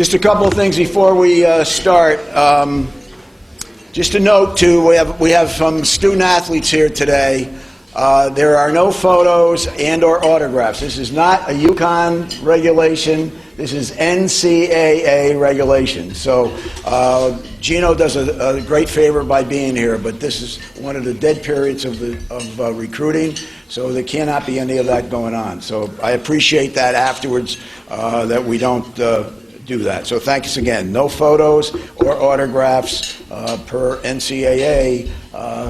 Just a couple of things before we start. Just a note, too, we have some student athletes here today. There are no photos and or autographs. This is not a UConn regulation. This is NCAA regulation. So Geno does a great favor by being here, but this is one of the dead periods of recruiting, so there cannot be any of that going on. So I appreciate that afterwards, that we don't do that. So thanks again. No photos or autographs per NCAA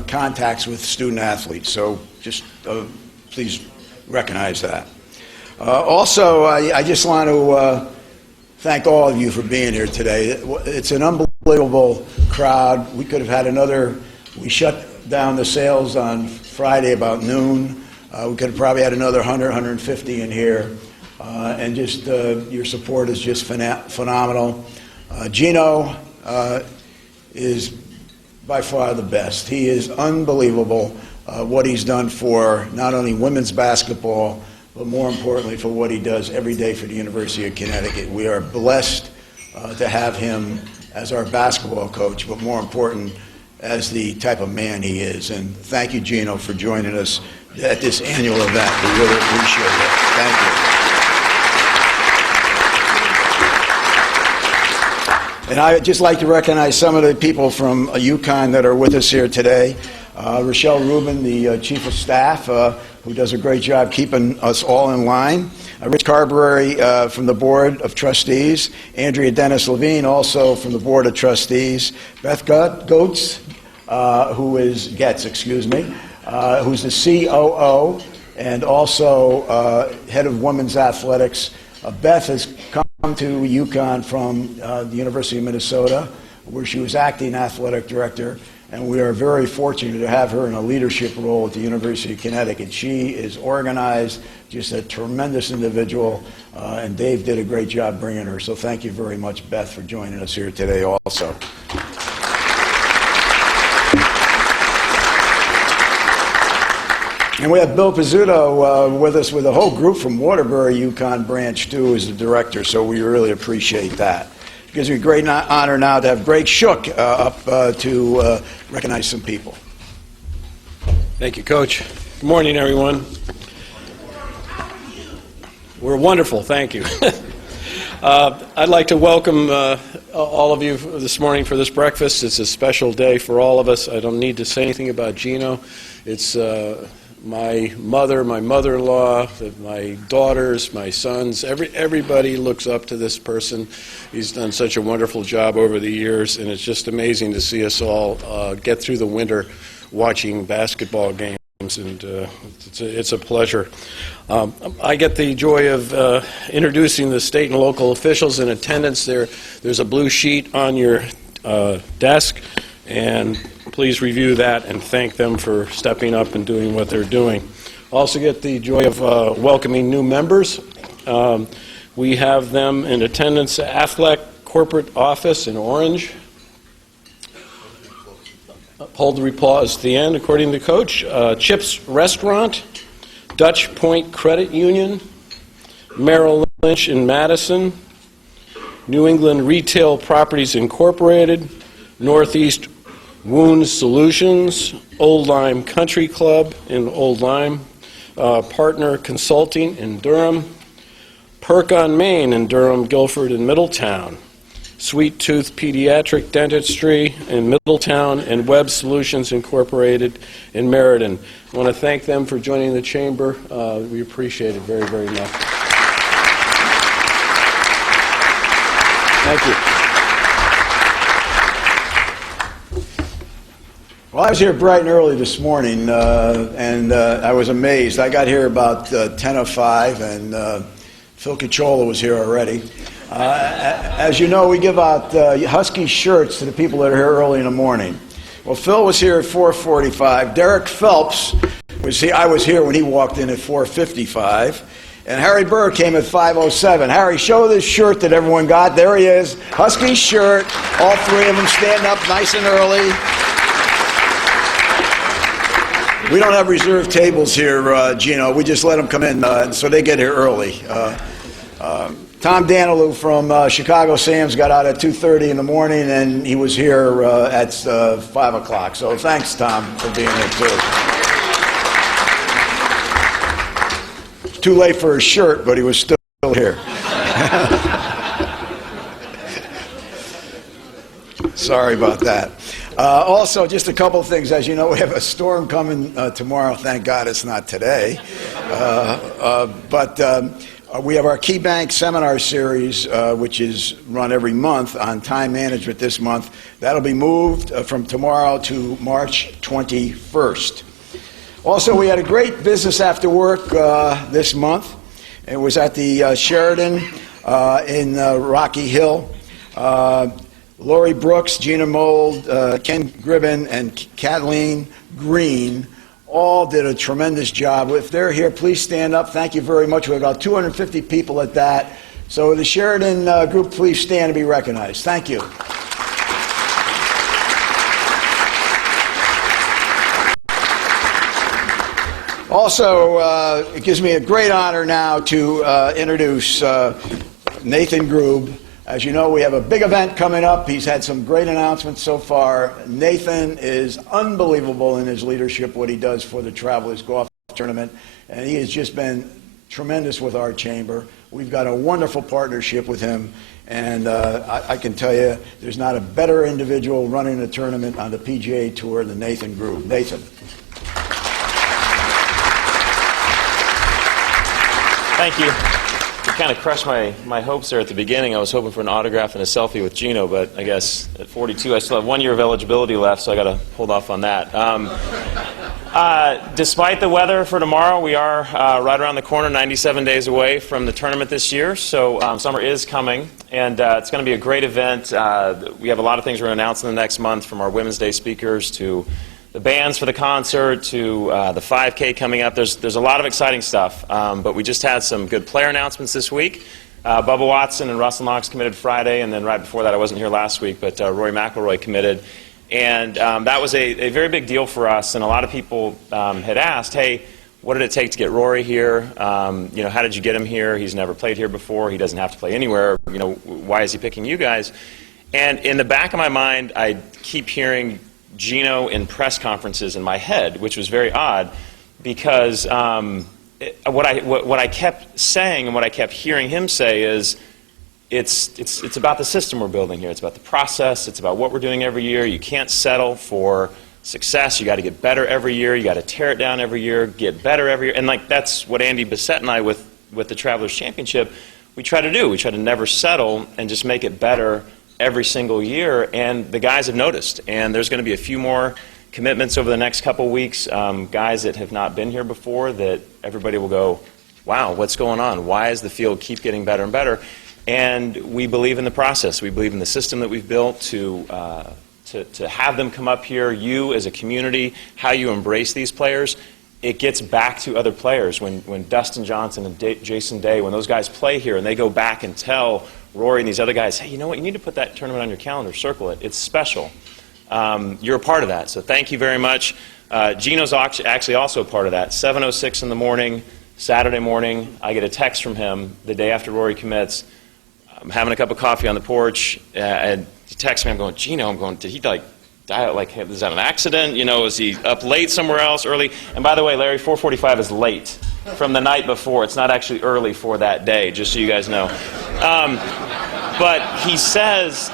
contacts with student athletes. So just please recognize that. Also, I just want to thank all of you for being here today. It's an unbelievable crowd. We could have had we shut down the sales on Friday about noon. We could have probably had another 100, 150 in here. And just your support is just phenomenal. Geno is by far the best. He is unbelievable what he's done for not only women's basketball, but more importantly for what he does every day for the University of Connecticut. We are blessed to have him as our basketball coach, but more important, as the type of man he is. And thank you, Geno, for joining us at this annual event. We really appreciate it. Thank you. And I would just like to recognize some of the people from UConn that are with us here today. Rochelle Rubin, the Chief of Staff, who does a great job keeping us all in line. Rich Carberry from the Board of Trustees. Andrea Dennis-Levine, also from the Board of Trustees. Beth Goetz, who's the COO and also head of women's athletics. Beth has come to UConn from the University of Minnesota, where she was acting athletic director, and we are very fortunate to have her in a leadership role at the University of Connecticut. She is organized, just a tremendous individual, and Dave did a great job bringing her. So thank you very much, Beth, for joining us here today also. And we have Bill Pizzuto with us with a whole group from Waterbury UConn branch, too, as the director, so we really appreciate that. It gives me a great honor now to have Greg Shook up to recognize some people. Thank you, Coach. Good morning, everyone. We're wonderful, thank you. I'd like to welcome all of you this morning for this breakfast. It's a special day for all of us. I don't need to say anything about Geno. It's my mother, my mother-in-law, my daughters, my sons, everybody looks up to this person. He's done such a wonderful job over the years, and it's just amazing to see us all get through the winter watching basketball games, and it's a pleasure. I get the joy of introducing the state and local officials in attendance. There's a blue sheet on your desk, and please review that and thank them for stepping up and doing what they're doing. Also get the joy of welcoming new members. We have them in attendance at Aflac Corporate Office in Orange. Hold the applause at the end, according to Coach. Chip's Restaurant, Dutch Point Credit Union, Merrill Lynch in Madison, New England Retail Properties Incorporated, Northeast Wound Solutions, Old Lyme Country Club in Old Lyme, Partner Consulting in Durham, Perk on Main in Durham, Guilford, and Middletown, Sweet Tooth Pediatric Dentistry in Middletown, and Web Solutions Incorporated in Meriden. I want to thank them for joining the Chamber. We appreciate it very, very much. Thank you. Well, I was here bright and early this morning, and I was amazed. I got here about 10:05, and Phil Cacciola was here already. As you know, we give out Husky shirts to the people that are here early in the morning. Well, Phil was here at 4:45. Derek Phelps was here. I was here when he walked in at 4:55. And Harry Burr came at 5:07. Harry, show this shirt that everyone got. There he is. Husky shirt. All three of them standing up nice and early. We don't have reserved tables here, Geno. We just let them come in, so they get here early. Tom Danilou from Chicago Sam's got out at 2:30 in the morning, and he was here at 5 o'clock. So thanks, Tom, for being here, too. It's too late for his shirt, but he was still here. Sorry about that. Also, just a couple of things. As you know, we have a storm coming tomorrow. Thank God it's not today. But we have our Key Bank Seminar Series, which is run every month on time management this month. That'll be moved from tomorrow to March 21st. Also, we had a great business after work this month. It was at the Sheraton in Rocky Hill. Lori Brooks, Gina Mold, Ken Gribben, and Kathleen Green all did a tremendous job. If they're here, please stand up. Thank you very much. We have about 250 people at that. So the Sheraton group, please stand and be recognized. Thank you. Also, it gives me a great honor now to introduce Nathan Grube. As you know, we have a big event coming up. He's had some great announcements so far. Nathan is unbelievable in his leadership, what he does for the Travelers Golf Tournament, and he has just been tremendous with our chamber. We've got a wonderful partnership with him, and I can tell you there's not a better individual running a tournament on the PGA Tour than Nathan Grube. Nathan. Thank you. You kind of crushed my hopes there at the beginning. I was hoping for an autograph and a selfie with Geno, but I guess at 42 I still have 1 year of eligibility left, so I got to hold off on that. Despite the weather for tomorrow, we are right around the corner, 97 days away from the tournament this year, so summer is coming, and it's going to be a great event. We have a lot of things we're going to announce in the next month, from our Women's Day speakers to the bands for the concert to the 5K coming up. There's a lot of exciting stuff, but we just had some good player announcements this week. Bubba Watson and Russell Knox committed Friday, and then right before that, I wasn't here last week, but Rory McIlroy committed. And that was a very big deal for us, and a lot of people had asked, hey, what did it take to get Rory here? How did you get him here? He's never played here before. He doesn't have to play anywhere. Why is he picking you guys? And in the back of my mind, I keep hearing Geno in press conferences in my head, which was very odd, because what I kept saying and what I kept hearing him say is, it's about the system we're building here. It's about the process. It's about what we're doing every year. You can't settle for success. You got to get better every year. You got to tear it down every year, get better every year. And that's what Andy Bissett and I, with the Travelers Championship, we try to do. We try to never settle and just make it better every single year, and the guys have noticed. And there's going to be a few more commitments over the next couple weeks, guys that have not been here before, that everybody will go, wow, what's going on? Why does the field keep getting better and better? And we believe in the process. We believe in the system that we've built to have them come up here. You as a community, how you embrace these players, it gets back to other players. When Dustin Johnson and Jason Day, when those guys play here and they go back and tell Rory and these other guys, hey, you know what, you need to put that tournament on your calendar, circle it. It's special. You're a part of that, so thank you very much. Geno's actually also a part of that. 7:06 in the morning, Saturday morning, I get a text from him the day after Rory commits. I'm having a cup of coffee on the porch, and he texts me. I'm going, Geno, did he die? Like, is that an accident? Is he up late somewhere else, early? And by the way, Larry, 4:45 is late from the night before. It's not actually early for that day, just so you guys know. But he says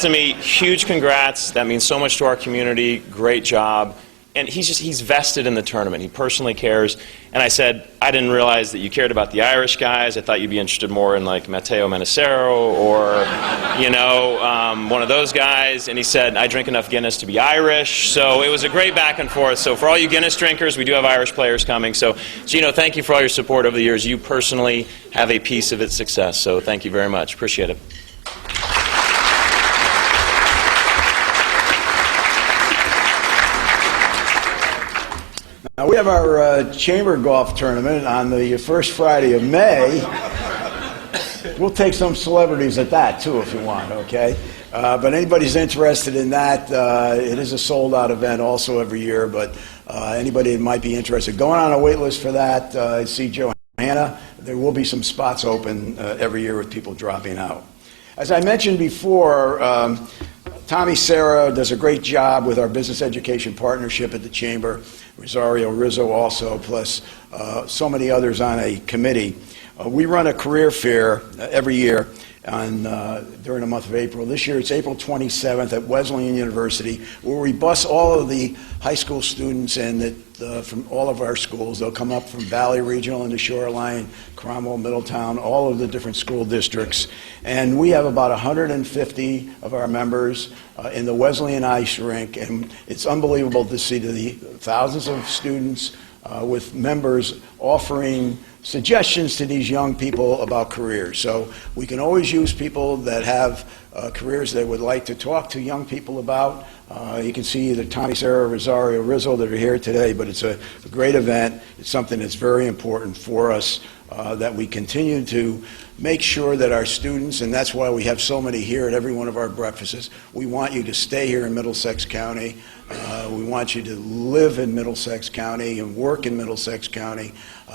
to me, huge congrats. That means so much to our community. Great job. And he's vested in the tournament. He personally cares. And I said, I didn't realize that you cared about the Irish guys. I thought you'd be interested more in like Matteo Menacero or, one of those guys. And he said, I drink enough Guinness to be Irish. So it was a great back and forth. So for all you Guinness drinkers, we do have Irish players coming. So Geno, thank you for all your support over the years. You personally have a piece of its success. So thank you very much. Appreciate it. Now, we have our chamber golf tournament on the first Friday of May. We'll take some celebrities at that, too, if you want, okay? But anybody's interested in that, it is a sold-out event also every year, but anybody that might be interested, going on a wait list for that, I see Joe Hannah. There will be some spots open every year with people dropping out. As I mentioned before, Tommy Serra does a great job with our business education partnership at the Chamber. Rosario Rizzo also, plus so many others on a committee. We run a career fair every year during the month of April. This year it's April 27th at Wesleyan University, where we bus all of the high school students in from all of our schools. They'll come up from Valley Regional into Shoreline, Cromwell, Middletown, all of the different school districts. And we have about 150 of our members in the Wesleyan Ice Rink, and it's unbelievable to see the thousands of students with members offering suggestions to these young people about careers. So we can always use people that have careers they would like to talk to young people about. You can see either Tommy Serra or Rosario Rizzo that are here today, but it's a great event. It's something that's very important for us, that we continue to make sure that our students, and that's why we have so many here at every one of our breakfasts, we want you to stay here in Middlesex County. We want you to live in Middlesex County and work in Middlesex County.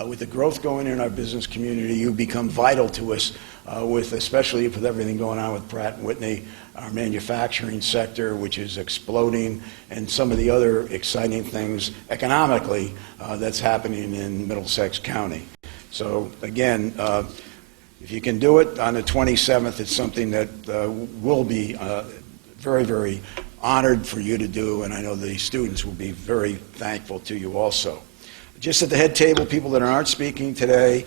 With the growth going in our business community, you become vital to us, especially with everything going on with Pratt & Whitney, our manufacturing sector, which is exploding, and some of the other exciting things economically that's happening in Middlesex County. So again, if you can do it on the 27th, it's something that will be very, very honored for you to do, and I know the students will be very thankful to you also. Just at the head table, people that aren't speaking today,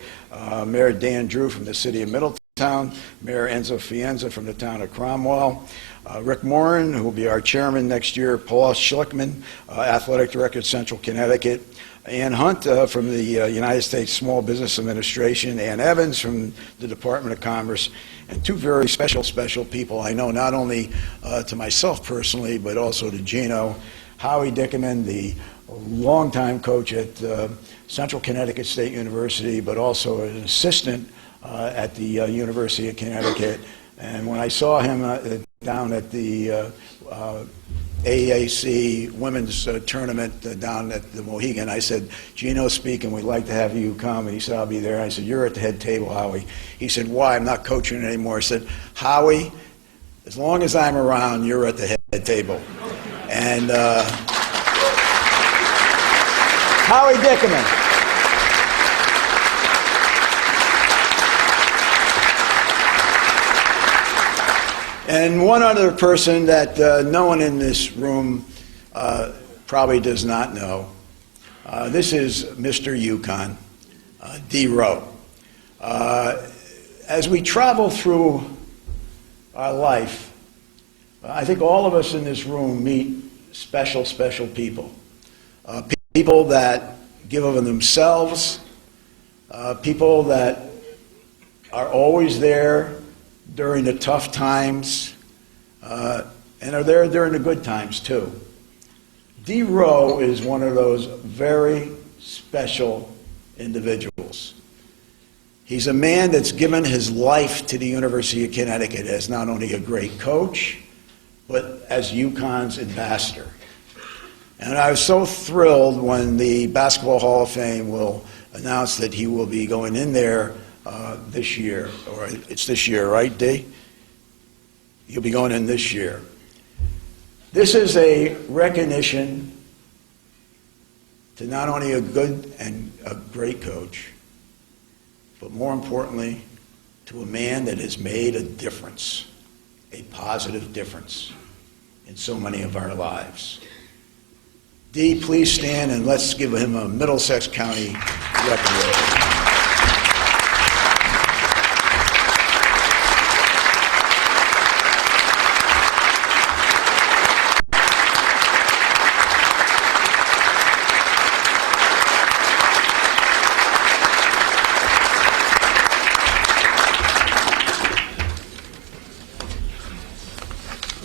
Mayor Dan Drew from the city of Middletown, Mayor Enzo Fienza from the town of Cromwell, Rick Morin, who will be our chairman next year, Paul Schlickman, athletic director at Central Connecticut, Ann Hunt from the United States Small Business Administration, Ann Evans from the Department of Commerce, and two very special people I know, not only to myself personally, but also to Geno. Howie Dickerman, the longtime coach at Central Connecticut State University, but also an assistant at the University of Connecticut. And when I saw him down at the AAC women's tournament down at the Mohegan, I said, Geno's speaking, we'd like to have you come. And he said, I'll be there. I said, you're at the head table, Howie. He said, why? I'm not coaching anymore. I said, Howie, as long as I'm around, you're at the head table. And Howie Dickerman. And one other person that no one in this room probably does not know. This is Mr. UConn, D. Rowe. As we travel through our life, I think all of us in this room meet special people. People that give of themselves, people that are always there during the tough times, and are there during the good times too. D. Rowe is one of those very special individuals. He's a man that's given his life to the University of Connecticut as not only a great coach, but as UConn's ambassador. And I was so thrilled when the Basketball Hall of Fame will announce that he will be going in there this year, or it's this year, right, D? You'll be going in this year. This is a recognition to not only a good and a great coach, but more importantly, to a man that has made a difference, a positive difference in so many of our lives. D, please stand and let's give him a Middlesex County recognition.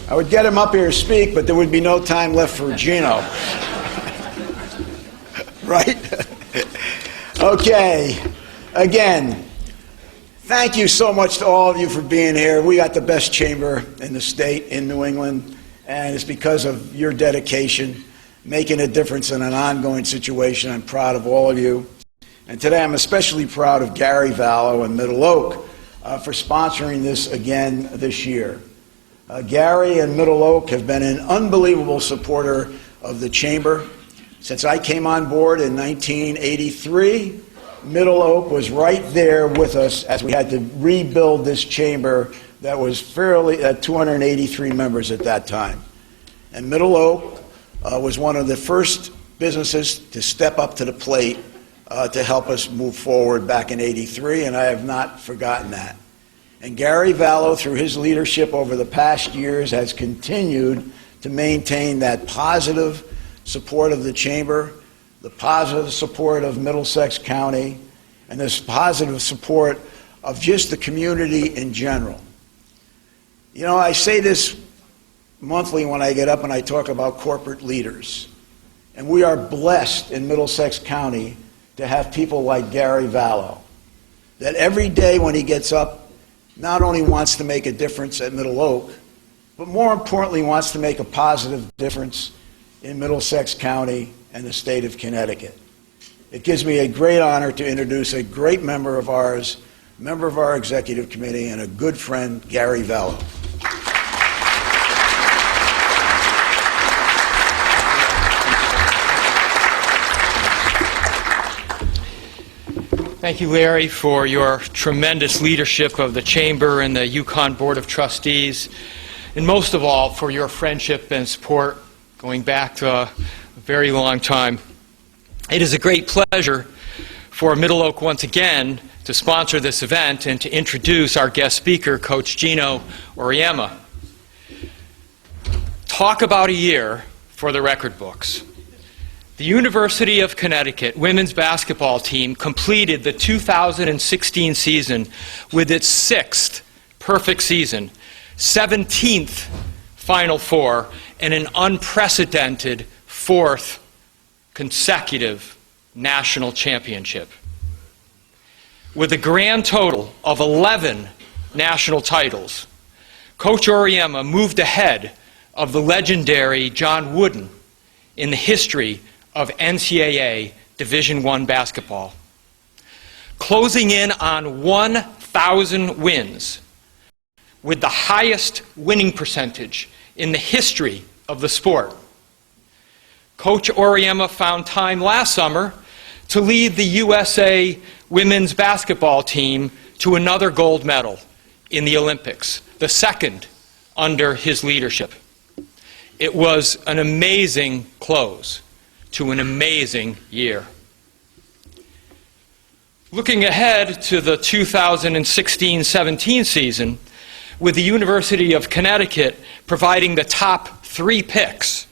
I would get him up here to speak, but there would be no time left for Geno. Right? Okay. Again, thank you so much to all of you for being here. We got the best chamber in the state, in New England, and it's because of your dedication, making a difference in an ongoing situation. I'm proud of all of you. And today I'm especially proud of Gary Vallow and Middle Oak for sponsoring this again this year. Gary and Middle Oak have been an unbelievable supporter of the Chamber. Since I came on board in 1983, Middle Oak was right there with us as we had to rebuild this Chamber that was fairly at 283 members at that time. And Middle Oak was one of the first businesses to step up to the plate to help us move forward back in '83, and I have not forgotten that. And Gary Vallow, through his leadership over the past years, has continued to maintain that positive support of the Chamber, the positive support of Middlesex County, and this positive support of just the community in general. You know, I say this monthly when I get up and I talk about corporate leaders. And we are blessed in Middlesex County to have people like Gary Vallow, that every day when he gets up, not only wants to make a difference at Middle Oak, but more importantly wants to make a positive difference in Middlesex County and the state of Connecticut. It gives me a great honor to introduce a great member of ours, member of our executive committee, and a good friend, Gary Vallow. Thank you, Larry, for your tremendous leadership of the Chamber and the UConn Board of Trustees, and most of all, for your friendship and support going back to a very long time. It is a great pleasure for Middle Oak once again to sponsor this event and to introduce our guest speaker, Coach Geno Auriemma. Talk about a year for the record books. The University of Connecticut women's basketball team completed the 2016 season with its 6th perfect season, 17th Final Four, and an unprecedented 4th consecutive national championship. With a grand total of 11 national titles, Coach Auriemma moved ahead of the legendary John Wooden in the history of NCAA Division I basketball, closing in on 1,000 wins with the highest winning percentage in the history of the sport. Coach Auriemma found time last summer to lead the USA women's basketball team to another gold medal in the Olympics, the 2nd under his leadership. It was an amazing close to an amazing year. Looking ahead to the 2016-17 season, with the University of Connecticut providing the top 3 picks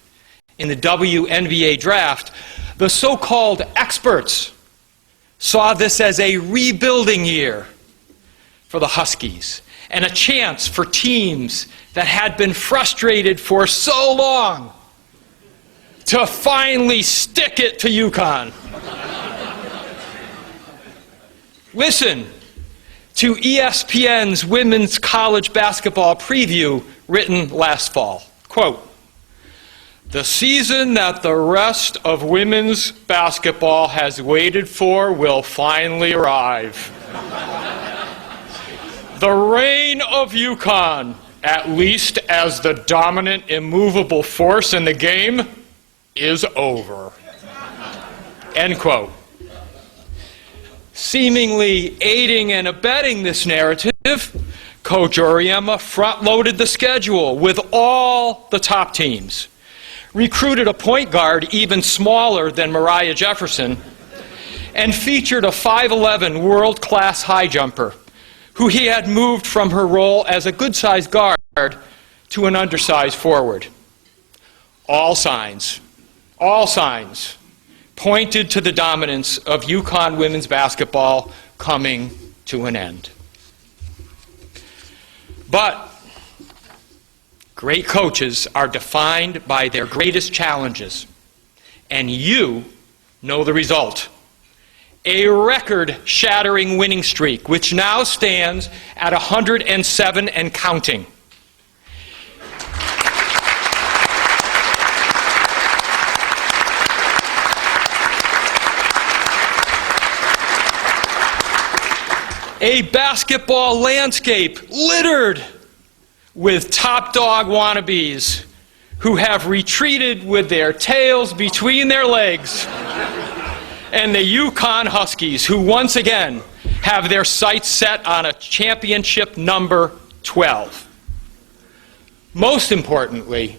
in the WNBA draft, the so-called experts saw this as a rebuilding year for the Huskies and a chance for teams that had been frustrated for so long to finally stick it to UConn. Listen to ESPN's Women's College Basketball Preview written last fall. Quote, "The season that the rest of women's basketball has waited for will finally arrive. The reign of UConn, at least as the dominant, immovable force in the game, is over." End quote. Seemingly aiding and abetting this narrative, Coach Auriemma front-loaded the schedule with all the top teams, recruited a point guard even smaller than Mariah Jefferson, and featured a 5'11" world-class high jumper who he had moved from her role as a good-sized guard to an undersized forward. All signs pointed to the dominance of UConn women's basketball coming to an end. But great coaches are defined by their greatest challenges, and you know the result. A record-shattering winning streak, which now stands at 107 and counting. A basketball landscape littered with top dog wannabes who have retreated with their tails between their legs, and the UConn Huskies, who once again have their sights set on a championship number 12. Most importantly,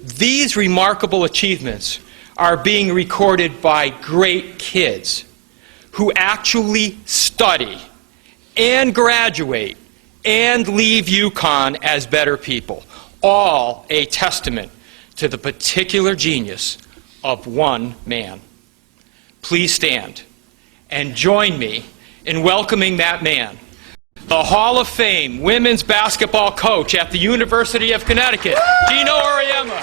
these remarkable achievements are being recorded by great kids who actually study and graduate and leave UConn as better people, all a testament to the particular genius of one man. Please stand and join me in welcoming that man, the Hall of Fame women's basketball coach at the University of Connecticut, Geno Auriemma.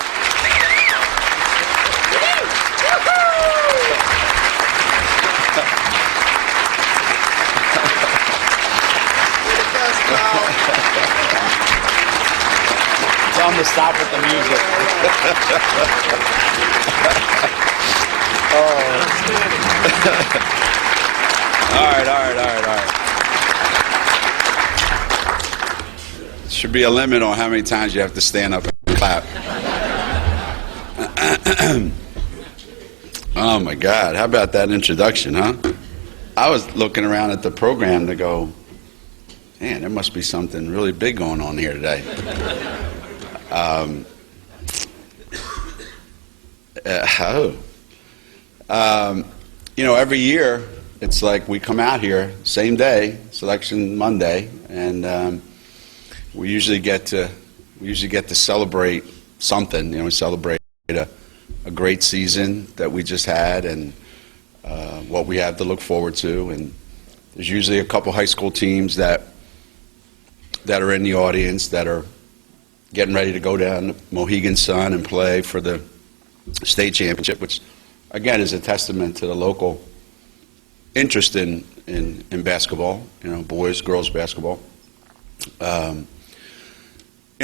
Tell them to stop with the music. All right. Should be a limit on how many times you have to stand up and clap. Oh my God, how about that introduction, huh? I was looking around at the program to go, man, there must be something really big going on here today. You know, every year it's like we come out here same day, selection Monday, and we usually get to celebrate something. You know, we celebrate a great season that we just had, and what we have to look forward to. And there's usually a couple high school teams that are in the audience that are getting ready to go down to Mohegan Sun and play for the state championship, which again is a testament to the local interest in basketball, you know, boys, girls basketball. You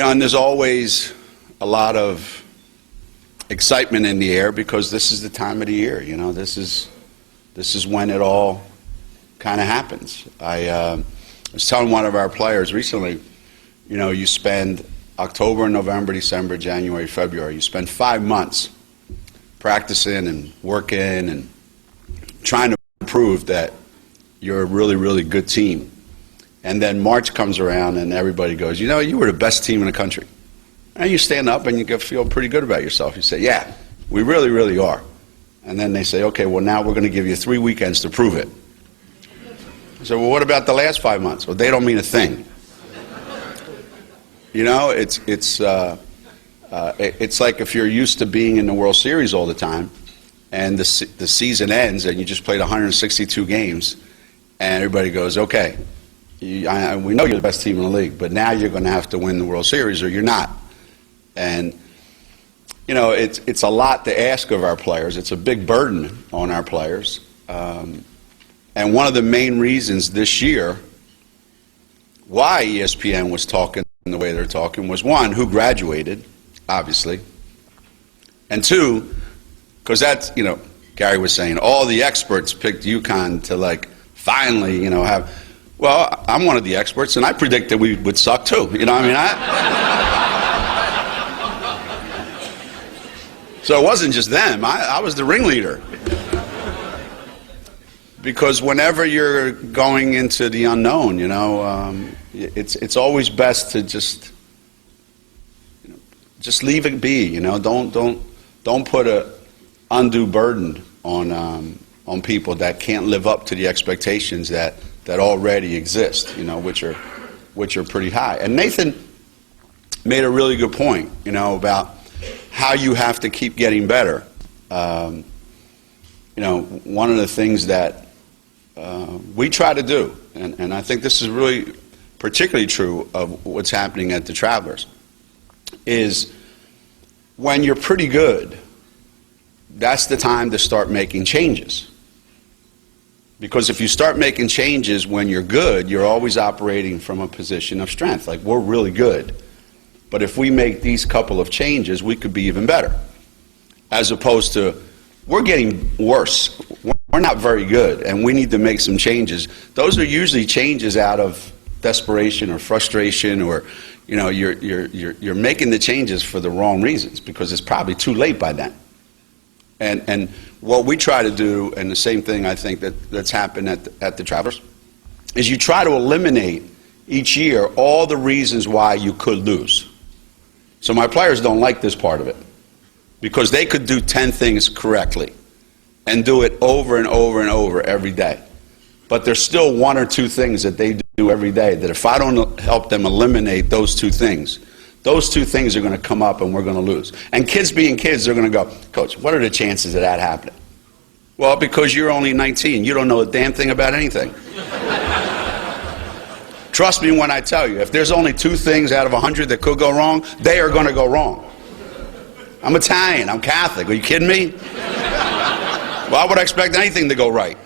know, and there's always a lot of excitement in the air because this is the time of the year. You know, this is when it all kind of happens. I was telling one of our players recently, you know, you spend October, November, December, January, February. You spend 5 months practicing and working and trying to prove that you're a really, really good team. And then March comes around and everybody goes, you know, you were the best team in the country. And you stand up and you feel pretty good about yourself. You say, yeah, we really, really are. And then they say, okay, well, now we're going to give you 3 weekends to prove it. I said, well, what about the last 5 months? Well, they don't mean a thing. You know, it's like if you're used to being in the World Series all the time, and the season ends, and you just played 162 games, and everybody goes, okay, we know you're the best team in the league, but now you're going to have to win the World Series, or you're not. And you know, it's a lot to ask of our players. It's a big burden on our players. And one of the main reasons this year why ESPN was talking the way they're talking was, one, who graduated, obviously, and two, because that's, you know, Gary was saying, all the experts picked UConn to, like, finally, you know, have, well, I'm one of the experts, and I predicted we would suck too, you know what I mean? So it wasn't just them, I was the ringleader. Because whenever you're going into the unknown, you know, it's always best to just leave it be. You know, don't put a undue burden on people that can't live up to the expectations that already exist. You know, which are pretty high. And Nathan made a really good point. You know, about how you have to keep getting better. You know, one of the things that we try to do, and I think this is really particularly true of what's happening at the Travelers, is when you're pretty good, that's the time to start making changes. Because if you start making changes when you're good, you're always operating from a position of strength. Like, we're really good. But if we make these couple of changes, we could be even better. As opposed to, we're getting worse. We're we're not very good, and we need to make some changes. Those are usually changes out of desperation or frustration, or you're making the changes for the wrong reasons because it's probably too late by then. And what we try to do, and the same thing I think that's happened at the Travelers, is you try to eliminate each year all the reasons why you could lose. So my players don't like this part of it because they could do 10 things correctly and do it over and over and over every day. But there's still one or two things that they do every day that if I don't help them eliminate those two things are going to come up and we're going to lose. And kids being kids, they're going to go, Coach, what are the chances of that happening? Well, because you're only 19. You don't know a damn thing about anything. Trust me when I tell you, if there's only 2 things out of 100 that could go wrong, they are going to go wrong. I'm Italian. I'm Catholic. Are you kidding me? Why would I expect anything to go right?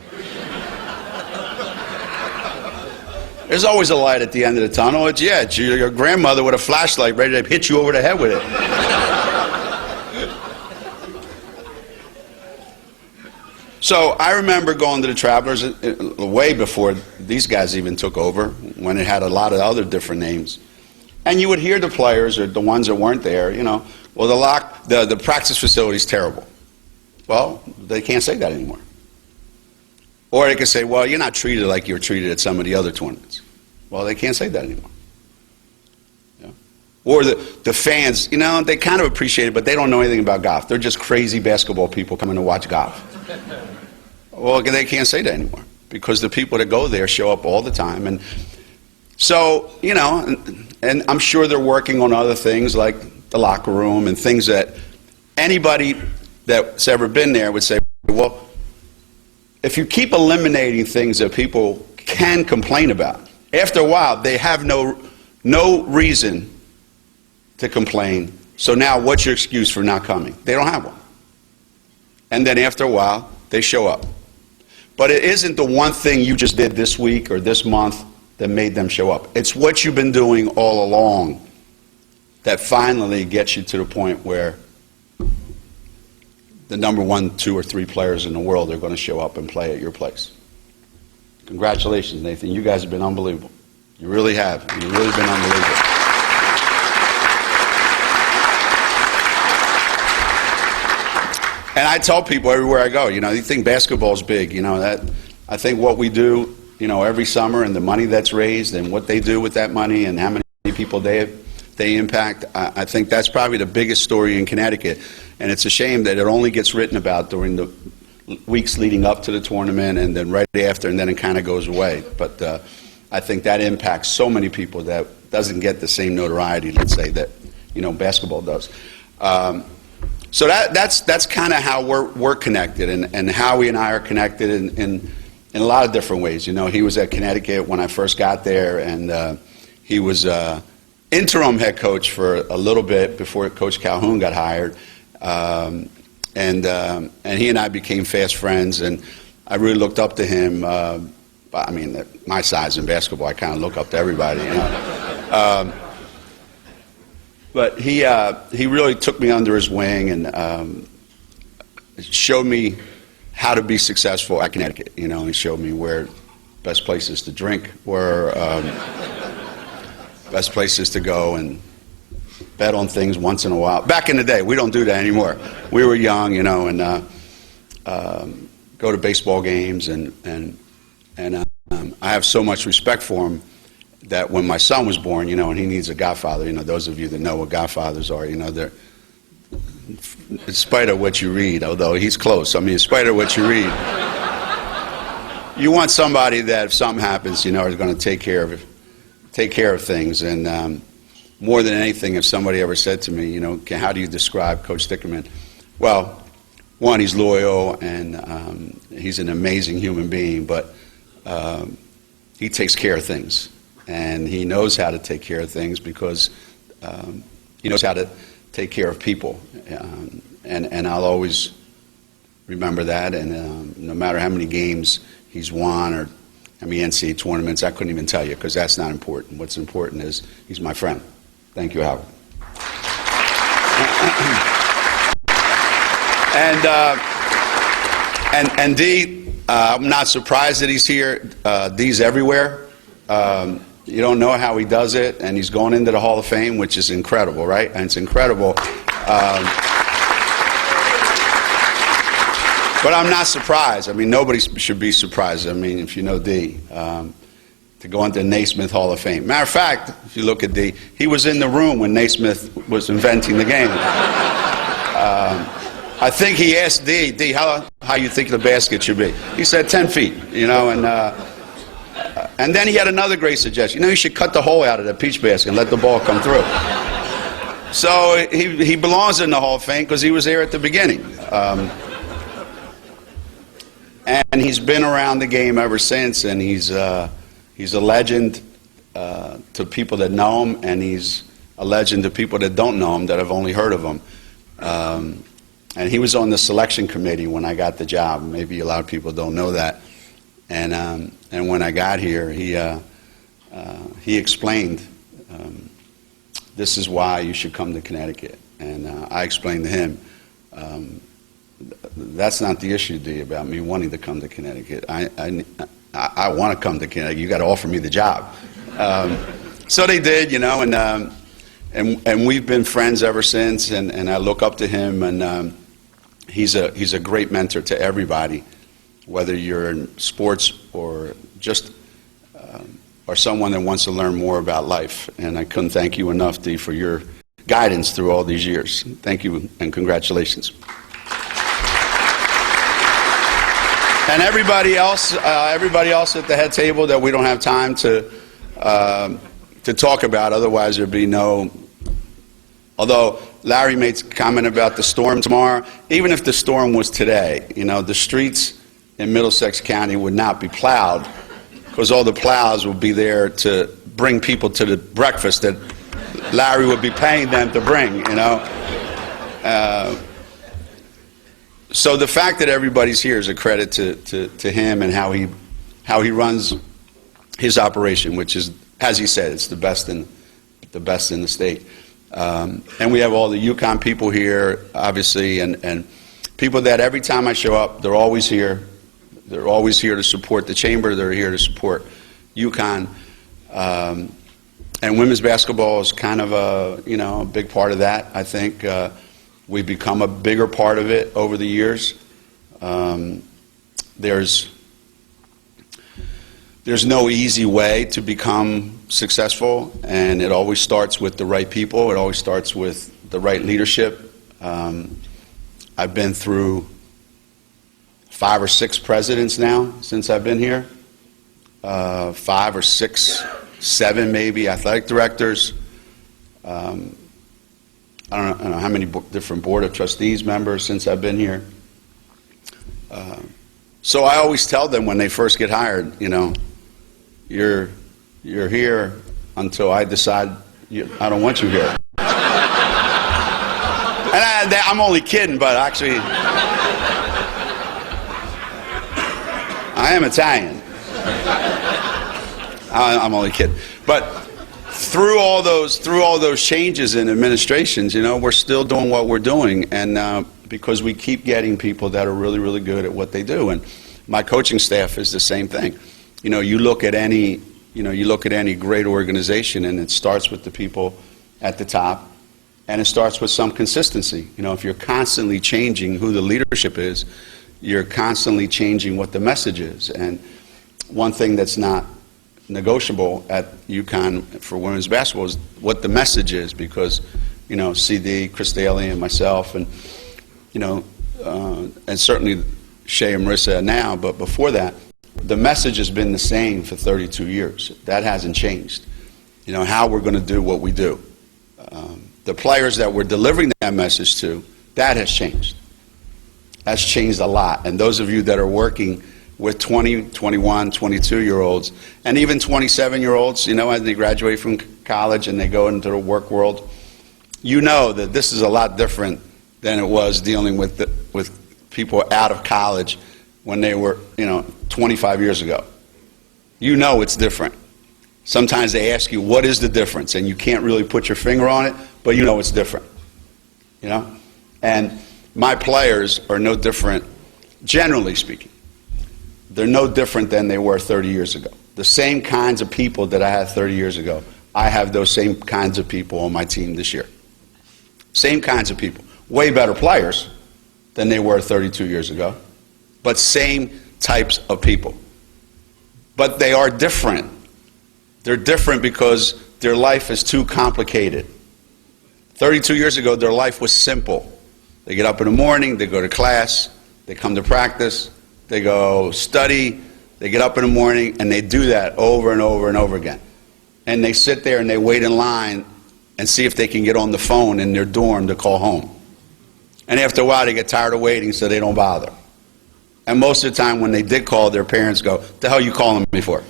There's always a light at the end of the tunnel. It's your grandmother with a flashlight ready to hit you over the head with it. So I remember going to the Travelers way before these guys even took over, when it had a lot of other different names. And you would hear the players, or the ones that weren't there, well, the practice facility's terrible. Well, they can't say that anymore. Or they can say, well, you're not treated like you're treated at some of the other tournaments. Well, they can't say that anymore. Yeah. Or the fans, they kind of appreciate it, but they don't know anything about golf. They're just crazy basketball people coming to watch golf. Well, they can't say that anymore because the people that go there show up all the time. And so, and I'm sure they're working on other things like the locker room and things that anybody that's ever been there would say, well, if you keep eliminating things that people can complain about, after a while they have no reason to complain. So now what's your excuse for not coming? They don't have one. And then after a while they show up. But it isn't the one thing you just did this week or this month that made them show up. It's what you've been doing all along that finally gets you to the point where the number 1, 2, or 3 players in the world are going to show up and play at your place. Congratulations, Nathan. You guys have been unbelievable. You really have. You've really been unbelievable. And I tell people everywhere I go, you think basketball's big, that I think what we do, every summer and the money that's raised and what they do with that money and how many people they impact, I think that's probably the biggest story in Connecticut. And it's a shame that it only gets written about during the weeks leading up to the tournament and then right after, and then it kind of goes away. But I think that impacts so many people that doesn't get the same notoriety, let's say, that basketball does. So that's kind of how we're connected, and Howie and I are connected in a lot of different ways. He was at Connecticut when I first got there, and he was interim head coach for a little bit before Coach Calhoun got hired. And he and I became fast friends, and I really looked up to him. At my size in basketball, I kind of look up to everybody. But he really took me under his wing and showed me how to be successful at Connecticut. He showed me where best places to drink were, best places to go and bet on things once in a while. Back in the day, we don't do that anymore. We were young, and go to baseball games, and I have so much respect for him that when my son was born, and he needs a godfather, those of you that know what godfathers are, they're, in spite of what you read, although he's close, in spite of what you read, you want somebody that if something happens, is going to take care of things. And more than anything, if somebody ever said to me, how do you describe Coach Dickerman? Well, one, he's loyal, and he's an amazing human being, but he takes care of things. And he knows how to take care of things because he knows how to take care of people. And I'll always remember that. And no matter how many games he's won or how many NCAA tournaments, I couldn't even tell you because that's not important. What's important is he's my friend. Thank you, Howard. And Dee, I'm not surprised that he's here. D's everywhere. You don't know how he does it, and he's going into the Hall of Fame, which is incredible, right? And it's incredible. But I'm not surprised. I mean, nobody should be surprised. I mean, if you know D, to go into the Naismith Hall of Fame. Matter of fact, if you look at D, he was in the room when Naismith was inventing the game. I think he asked D, how you think the basket should be? He said 10 feet, you know, and then he had another great suggestion. You know, you should cut the hole out of the peach basket and let the ball come through. So he belongs in the Hall of Fame because he was there at the beginning. And he's been around the game ever since, and he's a legend to people that know him, and he's a legend to people that don't know him, that have only heard of him. And he was on the selection committee when I got the job. Maybe a lot of people don't know that. And when I got here, he explained, this is why you should come to Connecticut. And I explained to him, that's not the issue, D, about me wanting to come to Connecticut. I want to come to Connecticut. You got to offer me the job. So they did, you know, and we've been friends ever since. And I look up to him, and he's a great mentor to everybody, whether you're in sports or just or someone that wants to learn more about life. And I couldn't thank you enough, D, for your guidance through all these years. Thank you and congratulations. And everybody else at the head table that we don't have time to talk about, otherwise there'd be no. Although Larry made a comment about the storm tomorrow, even if the storm was today, you know, the streets in Middlesex County would not be plowed because all the plows would be there to bring people to the breakfast that Larry would be paying them to bring, you know. So the fact that everybody's here is a credit to him and how he runs his operation, which is, as he said, it's the best in the state. And we have all the UConn people here, obviously, and people that every time I show up, they're always here. They're always here to support the chamber. They're here to support UConn. And women's basketball is kind of a big part of that, I think. We've become a bigger part of it over the years. There's no easy way to become successful, and it always starts with the right people. It always starts with the right leadership. I've been through 5 or 6 presidents now since I've been here. 5 or 6, 7 maybe athletic directors. I don't know how many different board of trustees members since I've been here. So I always tell them when they first get hired, you know, you're here until I decide I don't want you here. And I'm only kidding, but actually, I am Italian. I'm only kidding, but through all those changes in administrations, you know, we're still doing what we're doing, and because we keep getting people that are really, really good at what they do, and my coaching staff is the same thing. You know, you look at any great organization, and it starts with the people at the top, and it starts with some consistency. You know, if you're constantly changing who the leadership is, you're constantly changing what the message is, and one thing that's not negotiable at UConn for women's basketball is what the message is, because, you know, CD, Chris Daly, and myself, and, you know, and certainly Shea and Marissa now, but before that, the message has been the same for 32 years. That hasn't changed. You know, how we're going to do what we do. The players that we're delivering that message to, that has changed. That's changed a lot. And those of you that are working with 20, 21, 22-year-olds, and even 27-year-olds, you know, as they graduate from college and they go into the work world, you know that this is a lot different than it was dealing with people out of college when they were, you know, 25 years ago. You know it's different. Sometimes they ask you, what is the difference? And you can't really put your finger on it, but you know it's different. You know? And my players are no different, generally speaking, they're no different than they were 30 years ago. The same kinds of people that I had 30 years ago, I have those same kinds of people on my team this year. Same kinds of people. Way better players than they were 32 years ago, but same types of people. But they are different. They're different because their life is too complicated. 32 years ago, their life was simple. They get up in the morning, they go to class, they come to practice, they go study, they get up in the morning, and they do that over and over and over again. And they sit there and they wait in line and see if they can get on the phone in their dorm to call home. And after a while, they get tired of waiting, so they don't bother. And most of the time, when they did call, their parents go, "The hell you calling me for?"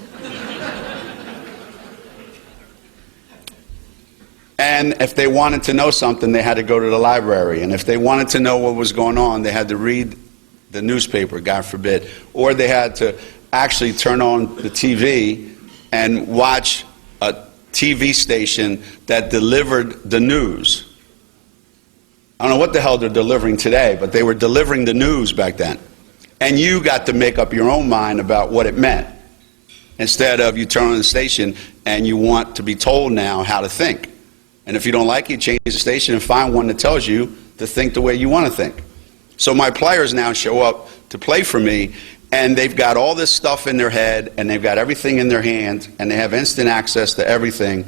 And if they wanted to know something, they had to go to the library. And if they wanted to know what was going on, they had to read the newspaper, God forbid. Or they had to actually turn on the TV and watch a TV station that delivered the news. I don't know what the hell they're delivering today, but they were delivering the news back then. And you got to make up your own mind about what it meant. Instead of you turn on the station and you want to be told now how to think. And if you don't like it, change the station and find one that tells you to think the way you want to think. So my players now show up to play for me, and they've got all this stuff in their head, and they've got everything in their hands, and they have instant access to everything.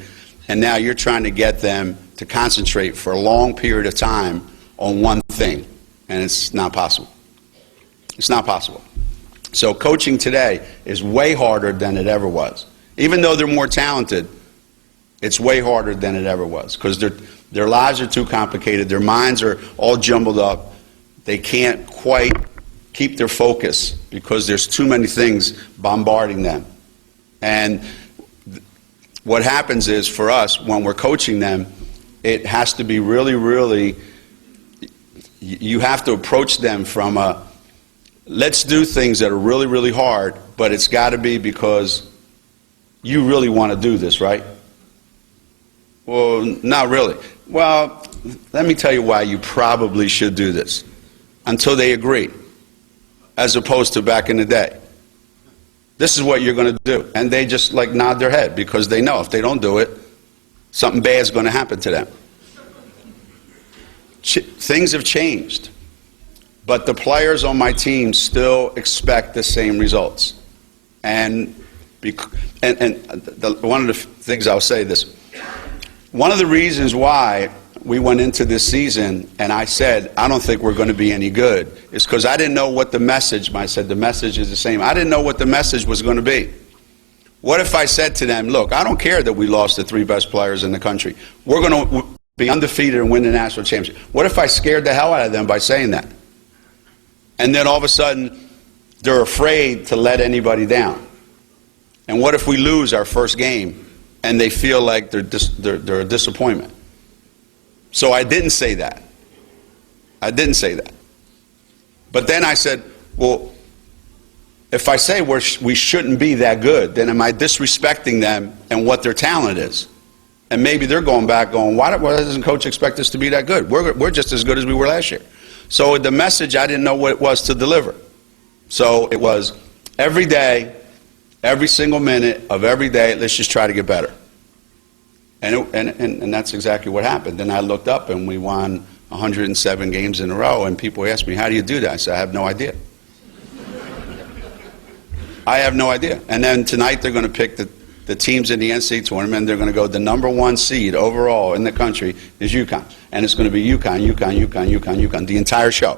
And now you're trying to get them to concentrate for a long period of time on one thing, and it's not possible. It's not possible. So coaching today is way harder than it ever was. Even though they're more talented, it's way harder than it ever was because their lives are too complicated. Their minds are all jumbled up. They can't quite keep their focus because there's too many things bombarding them. And what happens is for us, when we're coaching them, it has to be really, really, you have to approach them from a, let's do things that are really, really hard, but it's got to be because you really want to do this, right? Well, not really. Well, let me tell you why you probably should do this. Until they agree, as opposed to back in the day. This is what you're going to do. And they just like nod their head because they know if they don't do it, something bad is going to happen to them. Things have changed. But the players on my team still expect the same results. And one of the things I'll say this. One of the reasons why we went into this season and I said, I don't think we're going to be any good, is because I didn't know what the message, I said the message is the same. I didn't know what the message was going to be. What if I said to them, look, I don't care that we lost the 3 best players in the country. We're going to be undefeated and win the national championship. What if I scared the hell out of them by saying that? And then all of a sudden, they're afraid to let anybody down. And what if we lose our first game and they feel like they're a disappointment? So I didn't say that. I didn't say that. But then I said, well, if I say we shouldn't be that good, then am I disrespecting them and what their talent is? And maybe they're going back going, why doesn't Coach expect us to be that good? We're just as good as we were last year. So the message, I didn't know what it was to deliver. So it was every day, every single minute of every day, let's just try to get better. And that's exactly what happened. Then I looked up and we won 107 games in a row, and people asked me, how do you do that? I said, I have no idea. I have no idea. And then tonight they're going to pick the teams in the NCAA tournament. They're going to go, the #1 seed overall in the country is UConn. And it's going to be UConn, the entire show.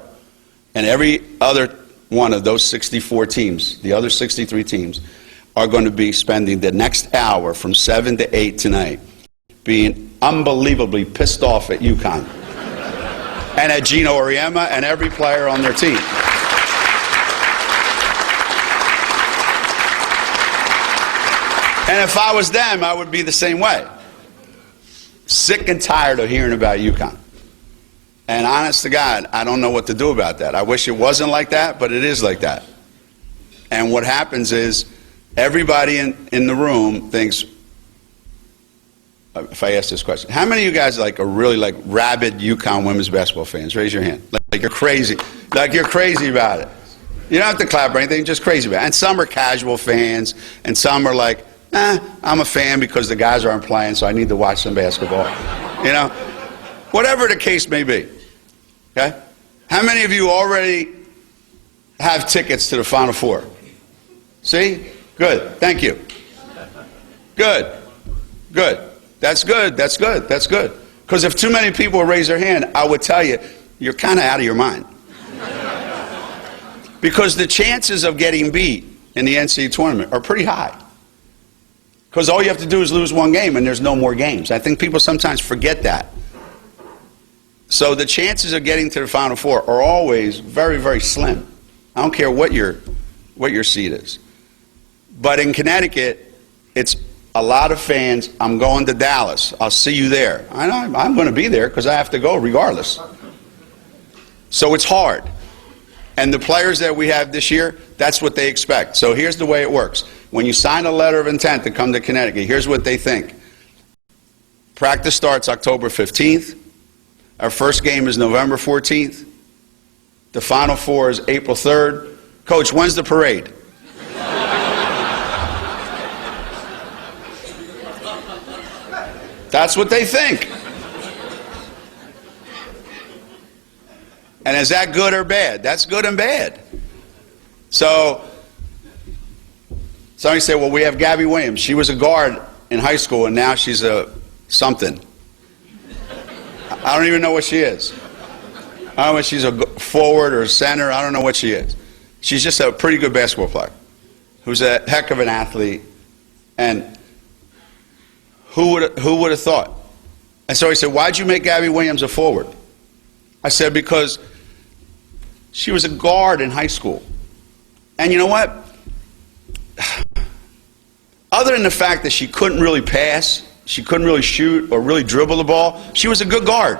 And every other one of those 64 teams, the other 63 teams, are going to be spending the next hour from 7 to 8 tonight being unbelievably pissed off at UConn and at Geno Auriemma and every player on their team. And if I was them, I would be the same way. Sick and tired of hearing about UConn. And honest to God, I don't know what to do about that. I wish it wasn't like that, but it is like that. And what happens is everybody in the room thinks, if I ask this question, how many of you guys are really rabid UConn women's basketball fans? Raise your hand. Like you're crazy. Like you're crazy about it. You don't have to clap or anything, just crazy about it. And some are casual fans, and some are like, I'm a fan because the guys aren't playing, so I need to watch some basketball. You know? Whatever the case may be. Okay? How many of you already have tickets to the Final Four? See? Good. Thank you. Good. Good. That's good. That's good. That's good. Because if too many people raise their hand, I would tell you, you're kind of out of your mind. Because the chances of getting beat in the NCAA tournament are pretty high. Because all you have to do is lose one game and there's no more games. I think people sometimes forget that. So the chances of getting to the Final Four are always very, very slim. I don't care what your seed is. But in Connecticut, it's a lot of fans. I'm going to Dallas. I'll see you there. I know I'm going to be there because I have to go regardless. So it's hard. And the players that we have this year, that's what they expect. So here's the way it works. When you sign a letter of intent to come to Connecticut, here's what they think. Practice starts October 15th. Our first game is November 14th. The Final Four is April 3rd. Coach, when's the parade? That's what they think. And is that good or bad? That's good and bad. So somebody said, well, we have Gabby Williams. She was a guard in high school, and now she's a something. I don't even know what she is. I don't know if she's a forward or a center. I don't know what she is. She's just a pretty good basketball player who's a heck of an athlete. And who would have thought? And so he said, why'd you make Gabby Williams a forward? I said, because she was a guard in high school. And you know what? Other than the fact that she couldn't really pass, she couldn't really shoot or really dribble the ball, she was a good guard.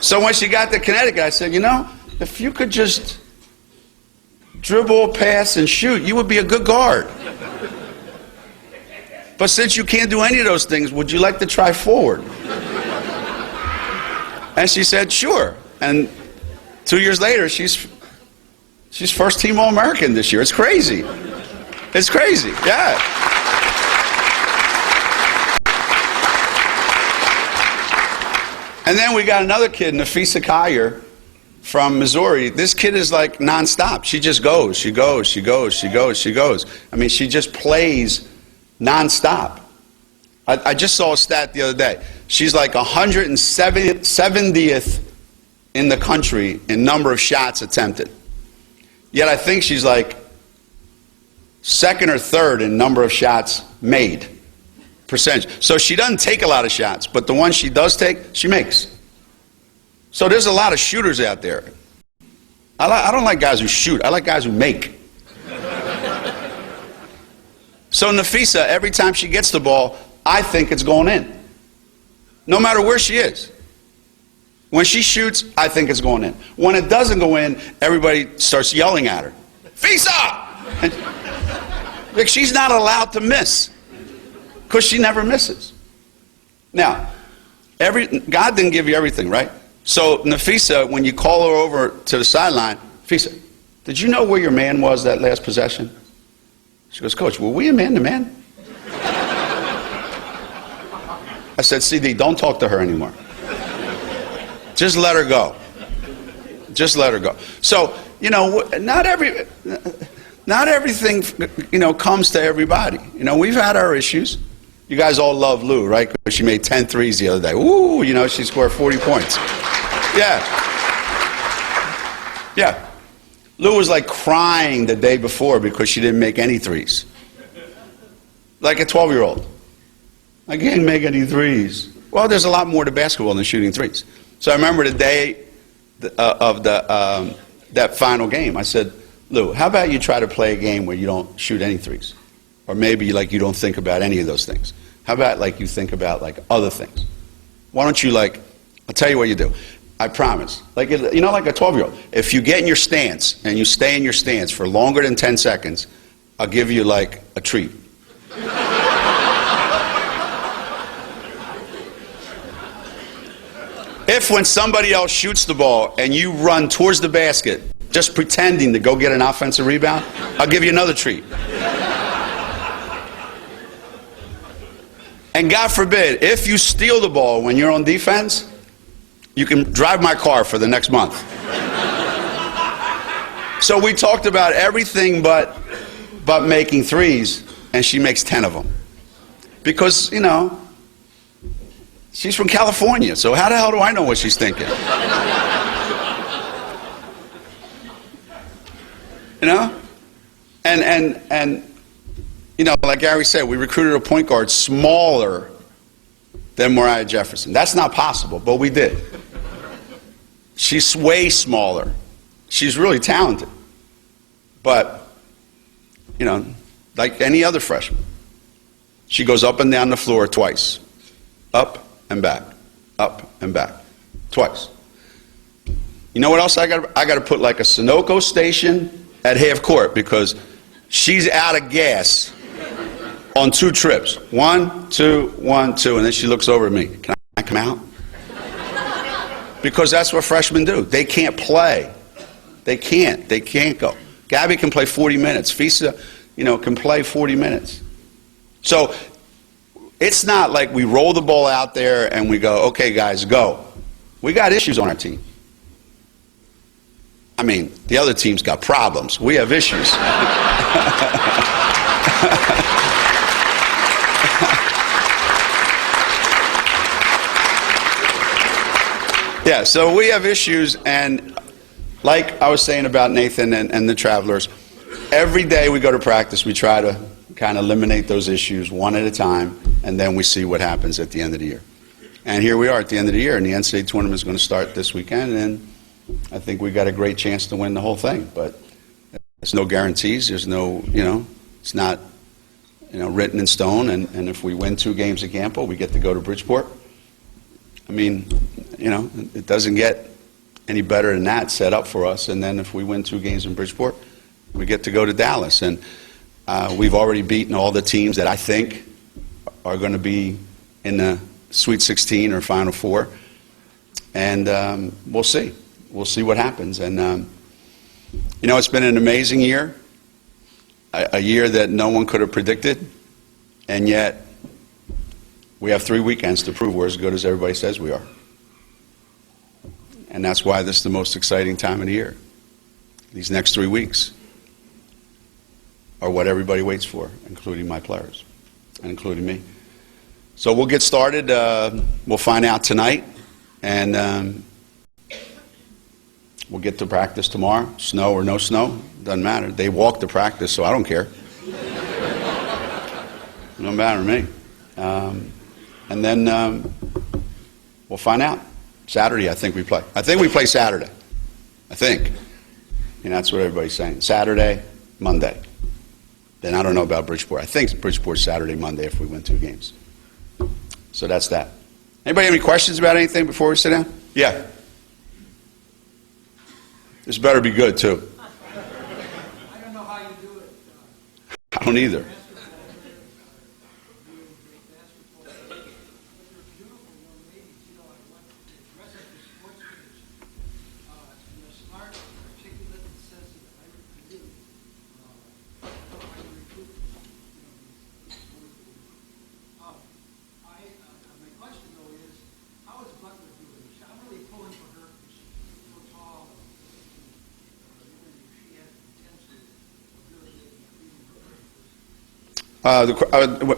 So when she got to Connecticut, I said, you know, if you could just dribble, pass, and shoot, you would be a good guard. But since you can't do any of those things, would you like to try forward? And she said, sure. And 2 years later, she's first team All-American this year. It's crazy. It's crazy, yeah. And then we got another kid, Nafisa Kyer, from Missouri. This kid is like nonstop. She just goes, she goes, she goes, she goes, she goes. I mean, she just plays nonstop. I just saw a stat the other day. She's like 170th in the country in number of shots attempted. Yet I think she's like second or third in number of shots made. Percentage. So she doesn't take a lot of shots, but the ones she does take, she makes. So there's a lot of shooters out there. I don't like guys who shoot. I like guys who make. So Nafisa, every time she gets the ball, I think it's going in. No matter where she is. When she shoots, I think it's going in. When it doesn't go in, everybody starts yelling at her. Fisa! And, like, she's not allowed to miss. Because she never misses. Now, God didn't give you everything, right? So Nafisa, when you call her over to the sideline, Nafisa, did you know where your man was that last possession? She goes, Coach, were we a man-to-man? I said, CD, don't talk to her anymore. Just let her go. Just let her go. So, you know, not everything, you know, comes to everybody. You know, we've had our issues. You guys all love Lou, right? Because she made 10 threes the other day. Ooh, you know, she scored 40 points. Yeah. Yeah. Lou was like crying the day before because she didn't make any threes. Like a 12-year-old. I can't make any threes. Well, there's a lot more to basketball than shooting threes. So I remember the day of that final game. I said, Lou, how about you try to play a game where you don't shoot any threes? Or maybe like you don't think about any of those things. How about like you think about like other things? Why don't you like, I'll tell you what you do. I promise. Like, you know, like a 12-year-old. If you get in your stance and you stay in your stance for longer than 10 seconds, I'll give you like a treat. if when somebody else shoots the ball and you run towards the basket, just pretending to go get an offensive rebound, I'll give you another treat. And God forbid, if you steal the ball when you're on defense, you can drive my car for the next month. So we talked about everything but making threes, and she makes 10 of them. Because, you know, she's from California, so how the hell do I know what she's thinking? You know? And you know, like Gary said, we recruited a point guard smaller than Mariah Jefferson. That's not possible, but we did. She's way smaller. She's really talented. But, you know, like any other freshman, she goes up and down the floor twice. Up and back. Up and back. Twice. You know what else I got? I got to put like a Sunoco station at half court because she's out of gas on 2 trips. 1, 2, 1, 2. And then she looks over at me. Can I come out? Because that's what freshmen do. They can't play. They can't go. Gabby can play 40 minutes. Fisa, you know, can play 40 minutes. So it's not like we roll the ball out there and we go, okay, guys, go. We got issues on our team. I mean, the other team's got problems. We have issues. Yeah, so we have issues, and like I was saying about Nathan and the Travelers, every day we go to practice, we try to kind of eliminate those issues one at a time, and then we see what happens at the end of the year. And here we are at the end of the year, and the NCAA tournament is going to start this weekend, and I think we got a great chance to win the whole thing. But there's no guarantees. There's no, you know, it's not, you know, written in stone. And if we win 2 games at Campo, we get to go to Bridgeport. I mean, you know, it doesn't get any better than that set up for us. And then if we win 2 games in Bridgeport, we get to go to Dallas. And we've already beaten all the teams that I think are going to be in the Sweet 16 or Final Four. And we'll see. We'll see what happens. And, you know, it's been an amazing year, a year that no one could have predicted. And yet, we have 3 weekends to prove we're as good as everybody says we are. And that's why this is the most exciting time of the year. These next 3 weeks are what everybody waits for, including my players, and including me. So we'll get started. We'll find out tonight, and we'll get to practice tomorrow. Snow or no snow, doesn't matter. They walk to practice, so I don't care. It don't matter to me. And then we'll find out. Saturday, I think we play. I think we play Saturday. I think. And that's what everybody's saying. Saturday, Monday. Then I don't know about Bridgeport. I think Bridgeport's Saturday, Monday if we win 2 games. So that's that. Anybody have any questions about anything before we sit down? Yeah. This better be good, too. I don't know how you do it. I don't either.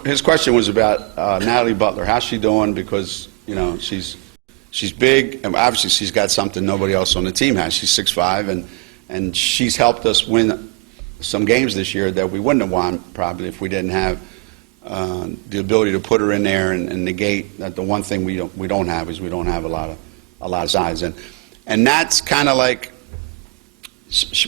His question was about Natalie Butler. How's she doing? Because, you know, she's big, and obviously she's got something nobody else on the team has. She's 6'5", and she's helped us win some games this year that we wouldn't have won probably if we didn't have the ability to put her in there and negate that. The one thing we don't have is we don't have a lot of size, and that's kind of like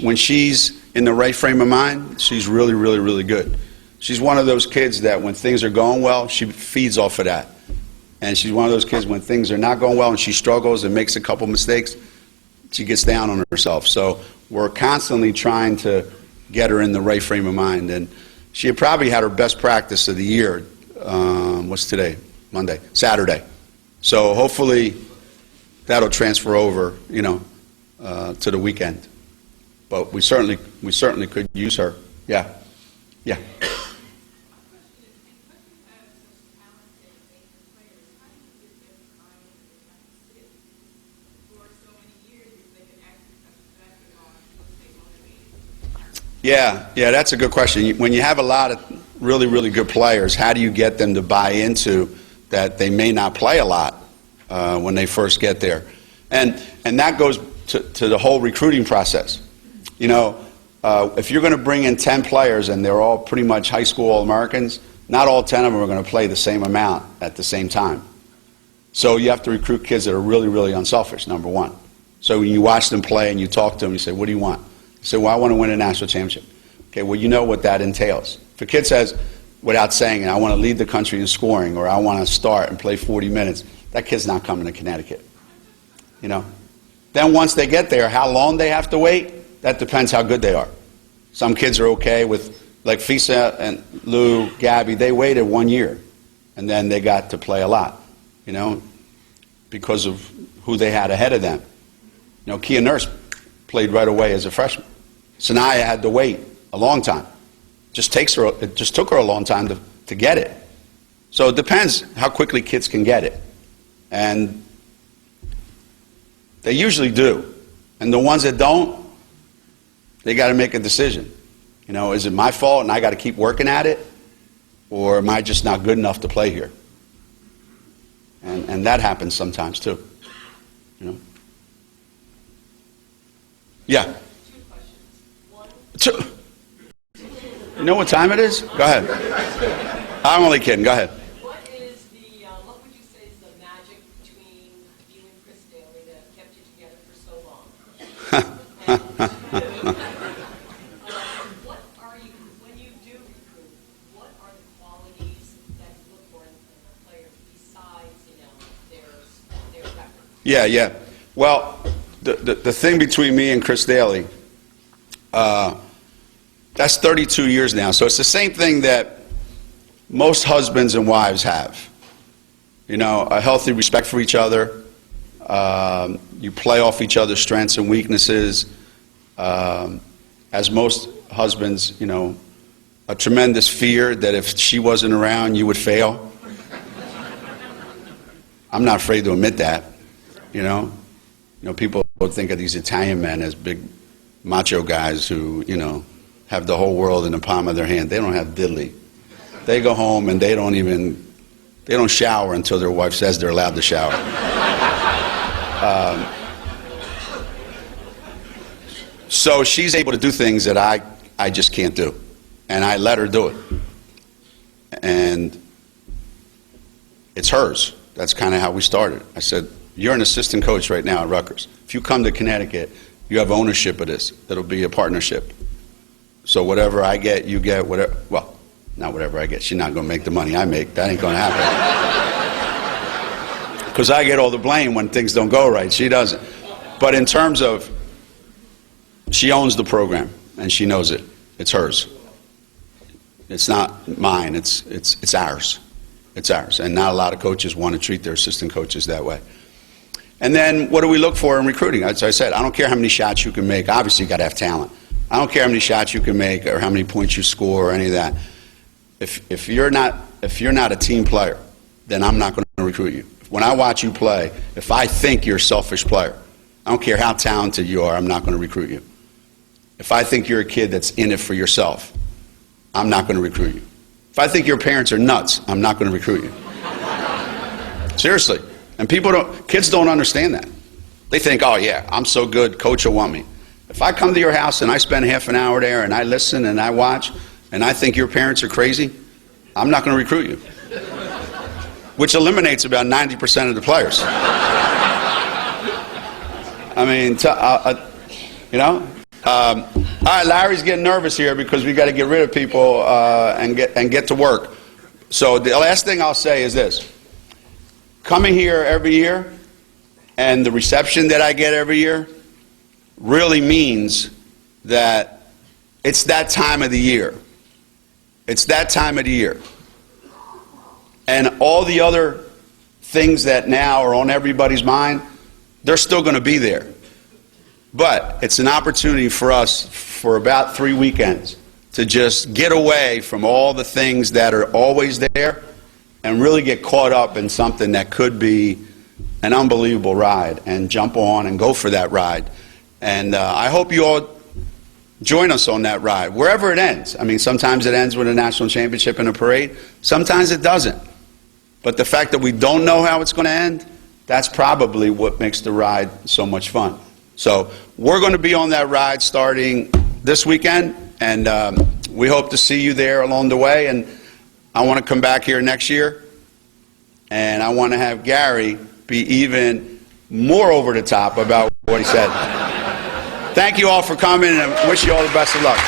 when she's in the right frame of mind, she's really, really, really good. She's one of those kids that when things are going well, she feeds off of that. And she's one of those kids when things are not going well and she struggles and makes a couple mistakes, she gets down on herself. So we're constantly trying to get her in the right frame of mind. And she had probably had her best practice of the year. What's today? Monday. Saturday. So hopefully that'll transfer over, to the weekend. But we certainly could use her. Yeah, yeah. Yeah, that's a good question. When you have a lot of really, really good players, how do you get them to buy into that they may not play a lot when they first get there? And that goes to the whole recruiting process. If you're going to bring in 10 players and they're all pretty much high school All-Americans, not all 10 of them are going to play the same amount at the same time. So you have to recruit kids that are really, really unselfish, number one. So when you watch them play and you talk to them, you say, what do you want? You say, well, I want to win a national championship. Okay, well, you know what that entails. If a kid says, without saying it, I want to lead the country in scoring, or I want to start and play 40 minutes, that kid's not coming to Connecticut. Then once they get there, how long they have to wait, that depends how good they are. Some kids are okay with, like Fisa and Lou, Gabby, they waited 1 year, and then they got to play a lot, because of who they had ahead of them. Kia Nurse played right away as a freshman. Sanaya had to wait a long time. It just took her a long time to get it. So it depends how quickly kids can get it. And they usually do. And the ones that don't, they got to make a decision. Is it my fault and I got to keep working at it? Or am I just not good enough to play here? And that happens sometimes too. Yeah. Two. You know what time it is? Go ahead. I'm only kidding. Go ahead. What would you say is the magic between you and Chris Daly that kept you together for so long? When you do recruit, what are the qualities that you look for in a player besides, their record? Yeah. Well, the thing between me and Chris Daly, that's 32 years now. So it's the same thing that most husbands and wives have. A healthy respect for each other. You play off each other's strengths and weaknesses. As most husbands, a tremendous fear that if she wasn't around, you would fail. I'm not afraid to admit that. People think of these Italian men as big macho guys who, have the whole world in the palm of their hand. They don't have diddly. They go home and they don't shower until their wife says they're allowed to shower. So she's able to do things that I just can't do. And I let her do it. And it's hers. That's kind of how we started. I said, you're an assistant coach right now at Rutgers. If you come to Connecticut, you have ownership of this. It'll be a partnership. So whatever I get, you get whatever. Well, not whatever I get. She's not going to make the money I make. That ain't going to happen. Because I get all the blame when things don't go right. She doesn't. But in terms of, she owns the program, and she knows it. It's hers. It's not mine. It's ours. It's ours. And not a lot of coaches want to treat their assistant coaches that way. And then what do we look for in recruiting? As I said, I don't care how many shots you can make. Obviously, you got to have talent. I don't care how many shots you can make or how many points you score or any of that. If you're not a team player, then I'm not going to recruit you. When I watch you play, if I think you're a selfish player, I don't care how talented you are, I'm not going to recruit you. If I think you're a kid that's in it for yourself, I'm not going to recruit you. If I think your parents are nuts, I'm not going to recruit you. Seriously. And kids don't understand that. They think, oh yeah, I'm so good, coach will want me. If I come to your house and I spend half an hour there and I listen and I watch and I think your parents are crazy, I'm not going to recruit you. Which eliminates about 90% of the players. I mean, all right, Larry's getting nervous here because we got to get rid of people and get to work. So the last thing I'll say is this. Coming here every year and the reception that I get every year really means that it's that time of the year. It's that time of the year. And all the other things that now are on everybody's mind, they're still going to be there. But it's an opportunity for us for about 3 weekends to just get away from all the things that are always there and really get caught up in something that could be an unbelievable ride and jump on and go for that ride. And I hope you all join us on that ride, wherever it ends. I mean, sometimes it ends with a national championship and a parade. Sometimes it doesn't. But the fact that we don't know how it's going to end, that's probably what makes the ride so much fun. So we're going to be on that ride starting this weekend, and we hope to see you there along the way. And I want to come back here next year, and I want to have Gary be even more over the top about what he said. Thank you all for coming, and I wish you all the best of luck.